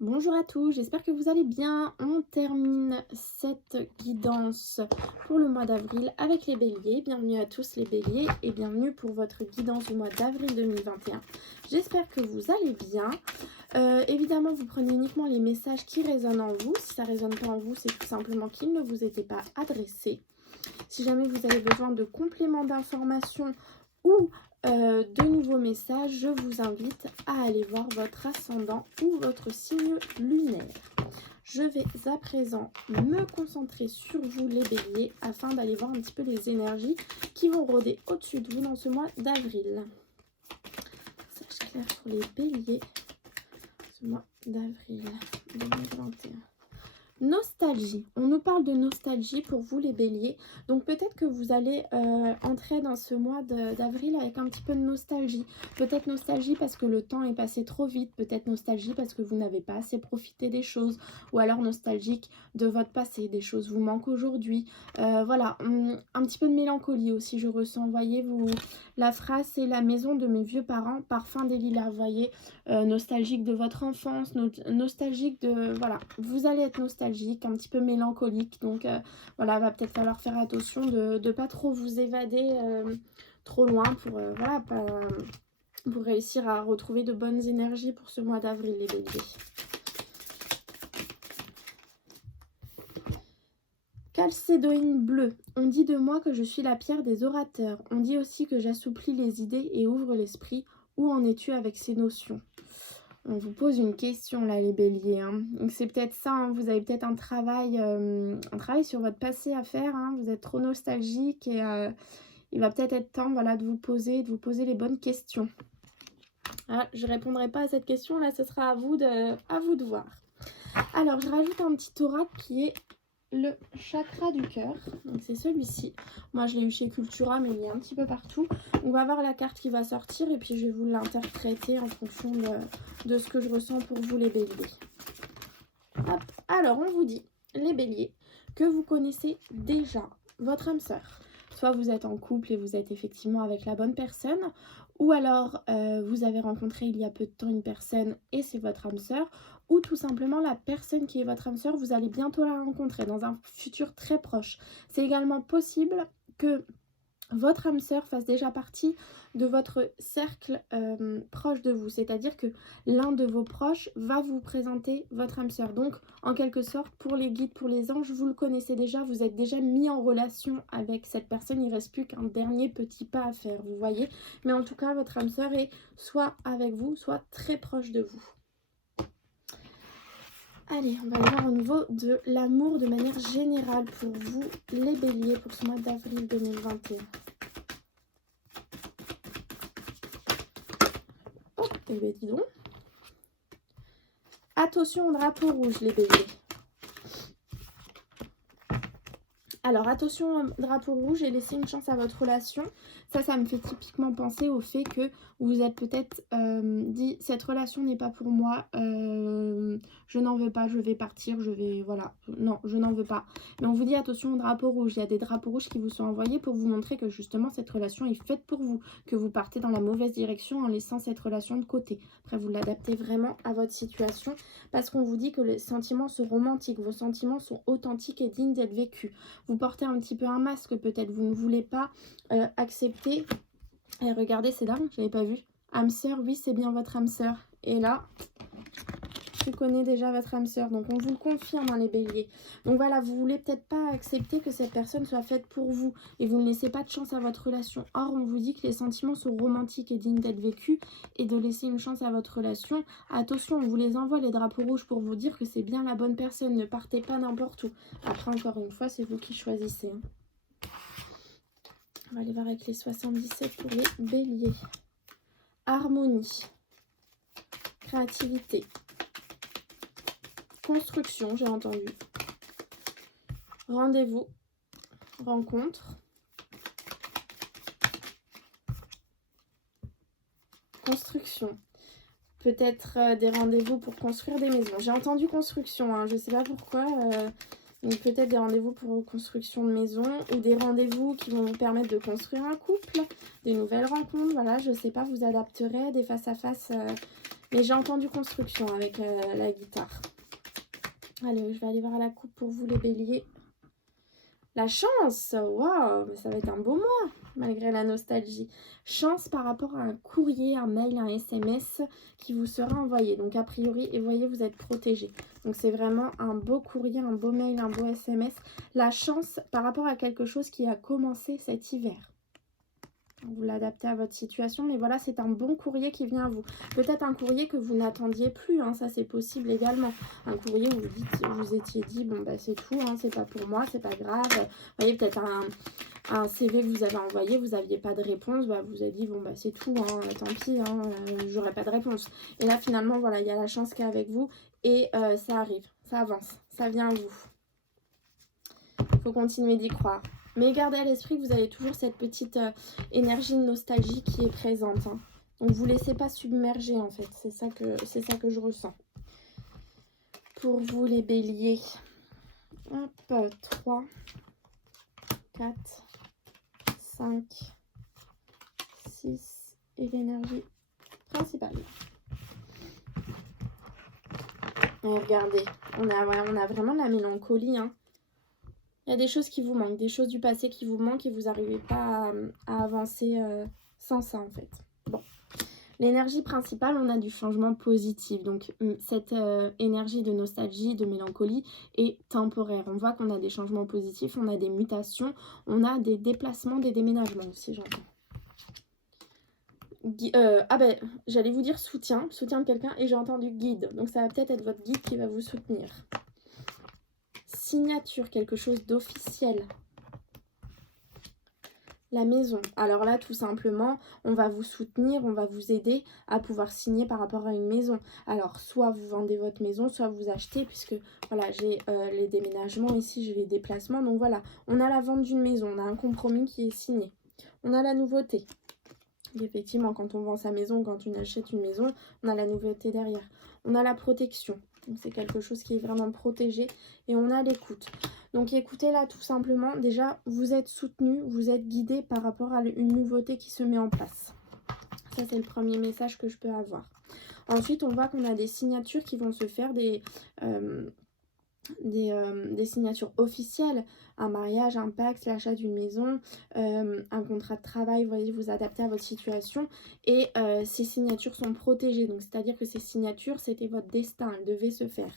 Bonjour à tous, j'espère que vous allez bien. On termine cette guidance pour le mois d'avril avec les béliers. Bienvenue à tous les béliers et bienvenue pour votre guidance du mois d'avril 2021. J'espère que vous allez bien. Évidemment, vous prenez uniquement les messages qui résonnent en vous. Si ça ne résonne pas en vous, c'est tout simplement qu'ils ne vous étaient pas adressés. Si jamais vous avez besoin de compléments d'informations ou de nouveaux messages, je vous invite à aller voir votre ascendant ou votre signe lunaire. Je vais à présent me concentrer sur vous les béliers afin d'aller voir un petit peu les énergies qui vont rôder au-dessus de vous dans ce mois d'avril. Message clair sur les béliers, ce mois d'avril 2021. Nostalgie, on nous parle de nostalgie pour vous les béliers, donc peut-être que vous allez entrer dans ce mois d'avril avec un petit peu de nostalgie, peut-être nostalgie parce que le temps est passé trop vite, peut-être nostalgie parce que vous n'avez pas assez profité des choses, ou alors nostalgique de votre passé, des choses vous manquent aujourd'hui, voilà, un petit peu de mélancolie aussi je ressens, voyez-vous, la phrase c'est la maison de mes vieux parents, parfum des lilas, vous voyez, nostalgique de votre enfance, nostalgique de, voilà, vous allez être nostalgique, un petit peu mélancolique, donc voilà, va peut-être falloir faire attention de ne pas trop vous évader trop loin pour, voilà, pour réussir à retrouver de bonnes énergies pour ce mois d'avril les béliers. Calcédoïne bleue, on dit de moi que je suis la pierre des orateurs, on dit aussi que j'assouplis les idées et ouvre l'esprit. Où en es-tu avec ces notions? On vous pose une question là les béliers, hein. Donc c'est peut-être ça, hein. Vous avez peut-être un travail sur votre passé à faire, hein. Vous êtes trop nostalgique et il va peut-être être temps, voilà, de vous poser les bonnes questions. Ah, je ne répondrai pas à cette question là, ce sera à vous de voir. Alors je rajoute un petit oracle qui est le chakra du cœur, donc c'est celui-ci. Moi je l'ai eu chez Cultura mais il est un petit peu partout. On va voir la carte qui va sortir et puis je vais vous l'interpréter en fonction de ce que je ressens pour vous les béliers. Hop. Alors on vous dit, les béliers, que vous connaissez déjà votre âme sœur. Soit vous êtes en couple et vous êtes effectivement avec la bonne personne, ou alors vous avez rencontré il y a peu de temps une personne et c'est votre âme sœur, ou tout simplement la personne qui est votre âme sœur, vous allez bientôt la rencontrer dans un futur très proche. C'est également possible que votre âme sœur fasse déjà partie de votre cercle proche de vous, c'est-à-dire que l'un de vos proches va vous présenter votre âme sœur. Donc en quelque sorte, pour les guides, pour les anges, vous le connaissez déjà, vous êtes déjà mis en relation avec cette personne, il ne reste plus qu'un dernier petit pas à faire, vous voyez. Mais en tout cas, votre âme sœur est soit avec vous, soit très proche de vous. Allez, on va aller voir au niveau de l'amour de manière générale pour vous, les béliers, pour ce mois d'avril 2021. Oh, eh bien dis donc. Attention au drapeau rouge, les béliers. Alors, attention au drapeau rouge et laissez une chance à votre relation. Ça me fait typiquement penser au fait que vous êtes peut-être dit « cette relation n'est pas pour moi, je n'en veux pas, je vais partir, je vais... voilà, non, je n'en veux pas ». Mais on vous dit attention au drapeau rouge, il y a des drapeaux rouges qui vous sont envoyés pour vous montrer que justement cette relation est faite pour vous, que vous partez dans la mauvaise direction en laissant cette relation de côté. Après, vous l'adaptez vraiment à votre situation parce qu'on vous dit que les sentiments sont romantiques, vos sentiments sont authentiques et dignes d'être vécus. Vous portez un petit peu un masque peut-être, vous ne voulez pas accepter. Et regardez, c'est dingue, je n'avais pas vu. Âme sœur, oui, c'est bien votre âme sœur. Et là, je connais déjà votre âme sœur, donc on vous le confirme, hein, les béliers. Donc voilà, vous voulez peut-être pas accepter que cette personne soit faite pour vous et vous ne laissez pas de chance à votre relation. Or, on vous dit que les sentiments sont romantiques et dignes d'être vécus et de laisser une chance à votre relation. Attention, on vous les envoie les drapeaux rouges pour vous dire que c'est bien la bonne personne, ne partez pas n'importe où. Après, encore une fois, c'est vous qui choisissez, hein. On va aller voir avec les 77 pour les béliers. Harmonie, créativité, construction, j'ai entendu. Rendez-vous, rencontre, construction. Peut-être des rendez-vous pour construire des maisons. J'ai entendu construction, hein, je ne sais pas pourquoi. Donc peut-être des rendez-vous pour construction de maison ou des rendez-vous qui vont vous permettre de construire un couple, des nouvelles rencontres, voilà, je sais pas, vous adapterez, des face-à-face Mais j'ai entendu construction avec la guitare. Allez, je vais aller voir la coupe pour vous les béliers. La chance, waouh, ça va être un beau mois, malgré la nostalgie. Chance par rapport à un courrier, un mail, un SMS qui vous sera envoyé. Donc, a priori, et voyez, vous êtes protégé. Donc, c'est vraiment un beau courrier, un beau mail, un beau SMS. La chance par rapport à quelque chose qui a commencé cet hiver. Vous l'adaptez à votre situation, mais voilà, c'est un bon courrier qui vient à vous. Peut-être un courrier que vous n'attendiez plus, hein, ça c'est possible également. Un courrier où vous étiez dit, bon bah c'est tout, hein, c'est pas pour moi, c'est pas grave. Vous voyez, peut-être un CV que vous avez envoyé, vous n'aviez pas de réponse, bah, vous avez dit, bon bah c'est tout, hein, tant pis, hein, j'aurai pas de réponse. Et là finalement, voilà, il y a la chance qui est avec vous et ça arrive, ça avance, ça vient à vous. Il faut continuer d'y croire. Mais gardez à l'esprit que vous avez toujours cette petite énergie de nostalgie qui est présente. Hein. Donc, vous ne laissez pas submerger, en fait. C'est ça que je ressens. Pour vous, les béliers. Hop, 3, 4, 5, 6. Et l'énergie principale. Et regardez, on a vraiment la mélancolie, hein. Il y a des choses qui vous manquent, des choses du passé qui vous manquent et vous n'arrivez pas à avancer sans ça en fait. Bon, l'énergie principale, on a du changement positif. Donc cette énergie de nostalgie, de mélancolie est temporaire. On voit qu'on a des changements positifs, on a des mutations, on a des déplacements, des déménagements aussi, j'entends. J'allais vous dire soutien de quelqu'un et j'ai entendu guide. Donc ça va peut-être être votre guide qui va vous soutenir. Signature, quelque chose d'officiel. La maison. Alors là, tout simplement, on va vous soutenir, on va vous aider à pouvoir signer par rapport à une maison. Alors, soit vous vendez votre maison, soit vous achetez, puisque voilà, j'ai les déménagements ici, j'ai les déplacements. Donc voilà, on a la vente d'une maison, on a un compromis qui est signé. On a la nouveauté. Et effectivement, quand on vend sa maison, quand on achète une maison, on a la nouveauté derrière. On a la protection. Donc c'est quelque chose qui est vraiment protégé et on a l'écoute. Donc écoutez là tout simplement, déjà vous êtes soutenu, vous êtes guidé par rapport à une nouveauté qui se met en place. Ça c'est le premier message que je peux avoir. Ensuite on voit qu'on a des signatures qui vont se faire, des signatures officielles, un mariage, un pacte, l'achat d'une maison, un contrat de travail, vous voyez, vous adaptez à votre situation et ces signatures sont protégées, donc c'est à dire que ces signatures c'était votre destin, elles devaient se faire.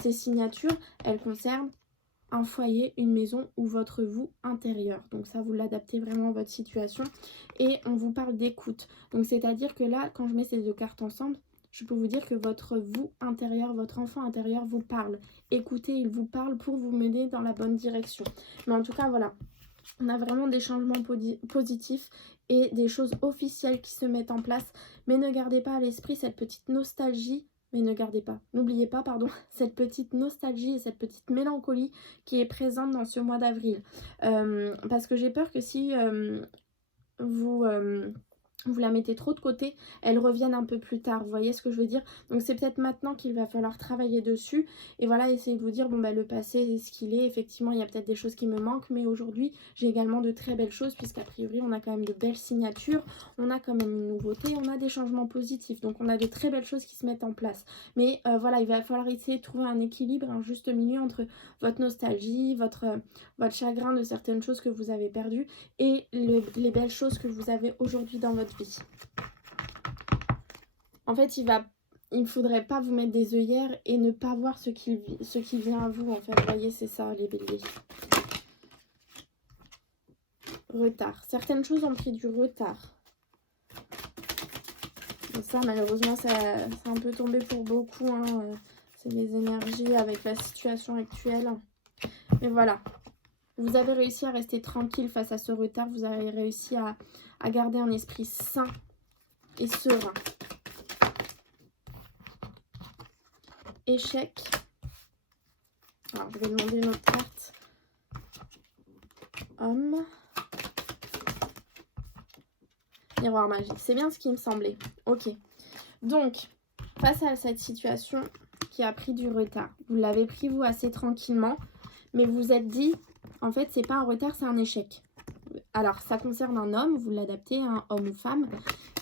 Ces signatures elles concernent un foyer, une maison ou votre vous intérieur, donc ça vous l'adaptez vraiment à votre situation et on vous parle d'écoute, donc c'est à dire que là quand je mets ces deux cartes ensemble, je peux vous dire que votre vous intérieur, votre enfant intérieur vous parle. Écoutez, il vous parle pour vous mener dans la bonne direction. Mais en tout cas, voilà, on a vraiment des changements positifs et des choses officielles qui se mettent en place. Mais ne gardez pas à l'esprit cette petite nostalgie. N'oubliez pas, cette petite nostalgie et cette petite mélancolie qui est présente dans ce mois d'avril. Parce que j'ai peur que si vous la mettez trop de côté, elle revienne un peu plus tard, vous voyez ce que je veux dire? Donc c'est peut-être maintenant qu'il va falloir travailler dessus et voilà, essayer de vous dire, bon bah le passé c'est ce qu'il est, effectivement il y a peut-être des choses qui me manquent, mais aujourd'hui j'ai également de très belles choses puisqu'a priori on a quand même de belles signatures, on a quand même une nouveauté, on a des changements positifs, donc on a de très belles choses qui se mettent en place. Mais voilà, il va falloir essayer de trouver un équilibre, un juste milieu entre votre nostalgie, votre chagrin de certaines choses que vous avez perdues et les belles choses que vous avez aujourd'hui dans votre vie. En fait, il ne faudrait pas vous mettre des œillères et ne pas voir ce qui vient à vous. En fait, vous voyez, c'est ça les béliers. Retard. Certaines choses ont pris du retard. Et ça, malheureusement, c'est un peu tombé pour beaucoup. Hein. C'est les énergies avec la situation actuelle. Mais voilà. Vous avez réussi à rester tranquille face à ce retard. Vous avez réussi à garder un esprit sain et serein. Échec. Alors, je vais demander une autre carte. Homme. Miroir magique. C'est bien ce qui me semblait. Ok. Donc, face à cette situation qui a pris du retard, vous l'avez pris, vous, assez tranquillement, mais vous vous êtes dit, en fait, c'est pas un retard, c'est un échec. Alors, ça concerne un homme, vous l'adaptez, un homme ou femme,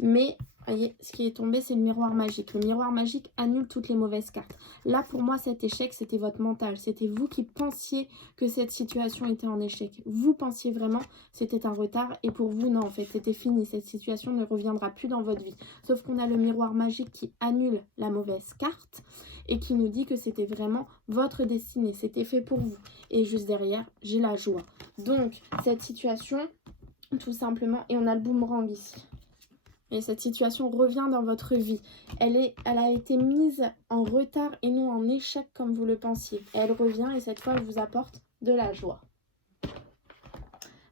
mais voyez, ce qui est tombé, c'est le miroir magique. Le miroir magique annule toutes les mauvaises cartes. Là, pour moi, cet échec, c'était votre mental. C'était vous qui pensiez que cette situation était en échec. Vous pensiez vraiment c'était un retard. Et pour vous, non, en fait, c'était fini. Cette situation ne reviendra plus dans votre vie. Sauf qu'on a le miroir magique qui annule la mauvaise carte et qui nous dit que c'était vraiment votre destinée. C'était fait pour vous. Et juste derrière, j'ai la joie. Donc, cette situation, tout simplement, et on a le boomerang ici. Et cette situation revient dans votre vie. Elle a été mise en retard et non en échec comme vous le pensiez. Elle revient et cette fois, elle vous apporte de la joie.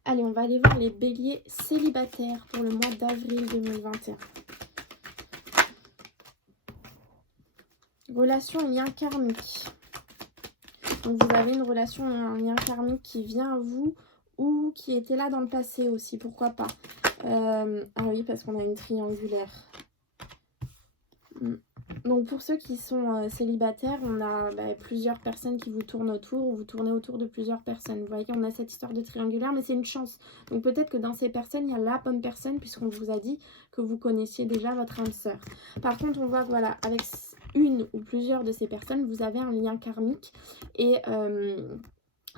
Allez, on va aller voir les béliers célibataires pour le mois d'avril 2021. Relation et lien karmique. Donc, vous avez une relation et un lien karmique qui vient à vous ou qui était là dans le passé aussi, pourquoi pas. Ah oui, parce qu'on a une triangulaire. Donc pour ceux qui sont célibataires, on a plusieurs personnes qui vous tournent autour, ou vous tournez autour de plusieurs personnes. Vous voyez, on a cette histoire de triangulaire, mais c'est une chance. Donc peut-être que dans ces personnes, il y a la bonne personne, puisqu'on vous a dit que vous connaissiez déjà votre âme sœur. Par contre, on voit que voilà, avec une ou plusieurs de ces personnes, vous avez un lien karmique et...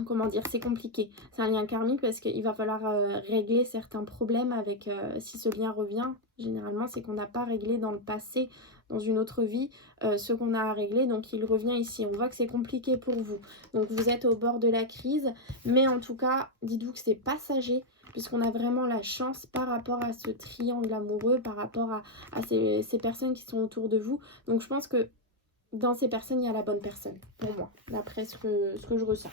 comment dire, c'est compliqué. C'est un lien karmique parce qu'il va falloir régler certains problèmes avec, si ce lien revient, généralement c'est qu'on n'a pas réglé dans le passé, dans une autre vie, ce qu'on a à régler, donc il revient ici. On voit que c'est compliqué pour vous. Donc vous êtes au bord de la crise, mais en tout cas, dites-vous que c'est passager, puisqu'on a vraiment la chance par rapport à ce triangle amoureux, par rapport à ces personnes qui sont autour de vous. Donc je pense que dans ces personnes, il y a la bonne personne, pour moi, d'après ce que je ressens.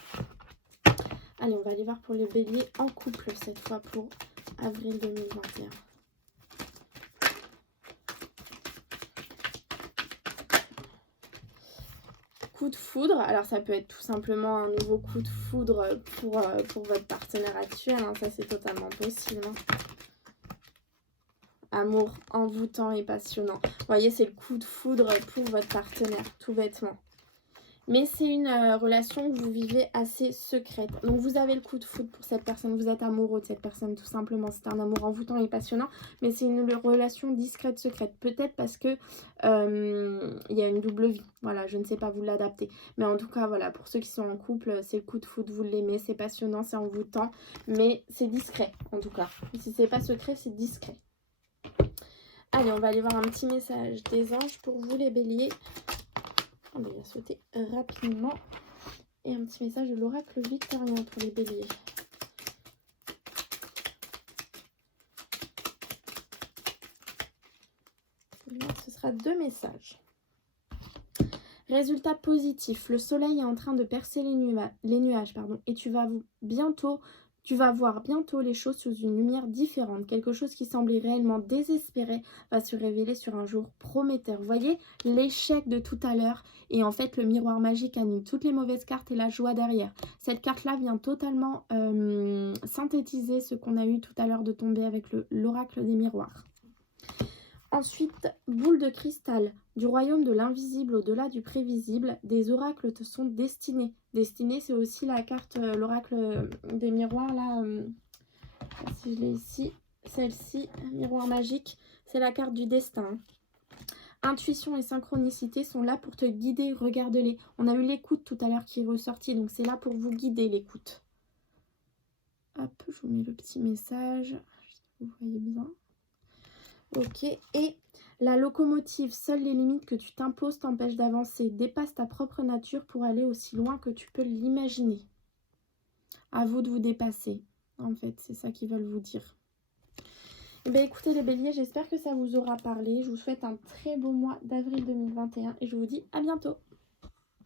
Allez, on va aller voir pour les béliers en couple cette fois pour avril 2021. Coup de foudre. Alors, ça peut être tout simplement un nouveau coup de foudre pour votre partenaire actuel. Hein. Ça, c'est totalement possible. Hein. Amour envoûtant et passionnant. Vous voyez, c'est le coup de foudre pour votre partenaire, tout bêtement. Mais c'est une relation que vous vivez assez secrète. Donc vous avez le coup de foudre pour cette personne. Vous êtes amoureux de cette personne tout simplement. C'est un amour envoûtant et passionnant. Mais c'est une relation discrète, secrète. Peut-être parce que il y a une double vie. Voilà, je ne sais pas, vous l'adapter. Mais en tout cas, voilà, pour ceux qui sont en couple, c'est le coup de foudre. Vous l'aimez, c'est passionnant, c'est envoûtant. Mais c'est discret en tout cas. Si c'est pas secret, c'est discret. Allez, on va aller voir un petit message des anges pour vous les béliers. On va sauter rapidement. Et un petit message de l'oracle victorien pour les béliers. Ce sera 2 messages. Résultat positif. Le soleil est en train de percer les nuages. Et tu vas voir bientôt les choses sous une lumière différente. Quelque chose qui semblait réellement désespéré va se révéler sur un jour prometteur. Vous voyez l'échec de tout à l'heure et en fait le miroir magique annule toutes les mauvaises cartes et la joie derrière. Cette carte-là vient totalement synthétiser ce qu'on a eu tout à l'heure de tomber avec l'oracle des miroirs. Ensuite, boule de cristal. Du royaume de l'invisible au-delà du prévisible, des oracles te sont destinés. Destinés, c'est aussi la carte, l'oracle des miroirs, là, si je l'ai ici, celle-ci, miroir magique, c'est la carte du destin. Intuition et synchronicité sont là pour te guider, regarde-les. On a eu l'écoute tout à l'heure qui est ressortie, donc c'est là pour vous guider l'écoute. Hop, je vous mets le petit message, vous voyez bien. Ok, et la locomotive, seules les limites que tu t'imposes t'empêchent d'avancer. Dépasse ta propre nature pour aller aussi loin que tu peux l'imaginer. À vous de vous dépasser. En fait, c'est ça qu'ils veulent vous dire. Eh bien, écoutez les béliers, j'espère que ça vous aura parlé. Je vous souhaite un très beau mois d'avril 2021 et je vous dis à bientôt.